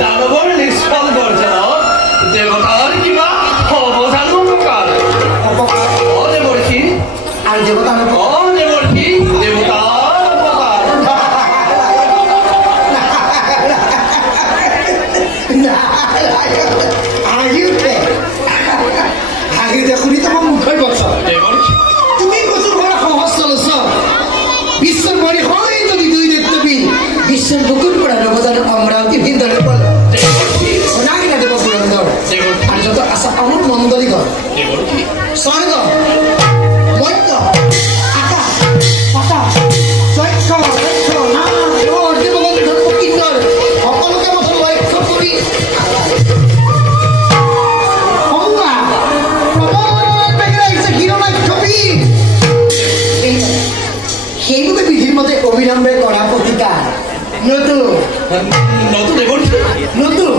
দানৱৰ নিষ্ফল গৰ্জনত দেৱতাৰ কিবা অৱদান উপকাৰ দেৱৰ্ষি আৰু দেৱতা দেৱৰ্ষি দেৱতাৰ হাঁহিতে শুনি তোমাৰ মুখেৰ কথা দেৱৰ্ষি তুমি কচু করা সহজ চলছ বিশ্বের বাড়ি হয় যদি দুই দেখতে বিশ্বের বুকুর পড়া নবদান অমরাবতী ভিতরে বল সোনাগি না দেব পুরন্দর আর যত আশা আমার মন্দরী ঘর দেৱৰ্ষি স্বর্গ মধ্য আকাশ বাতাস চৈক্ষ লক্ষ্য না দেবগণ ধর্মকিন্নর সকলকে মতো লক্ষ্য করি সেইভাবে বিধির মতে অবিলম্বে করা প্রতিকার নতুন দেৱৰ্ষি নতুন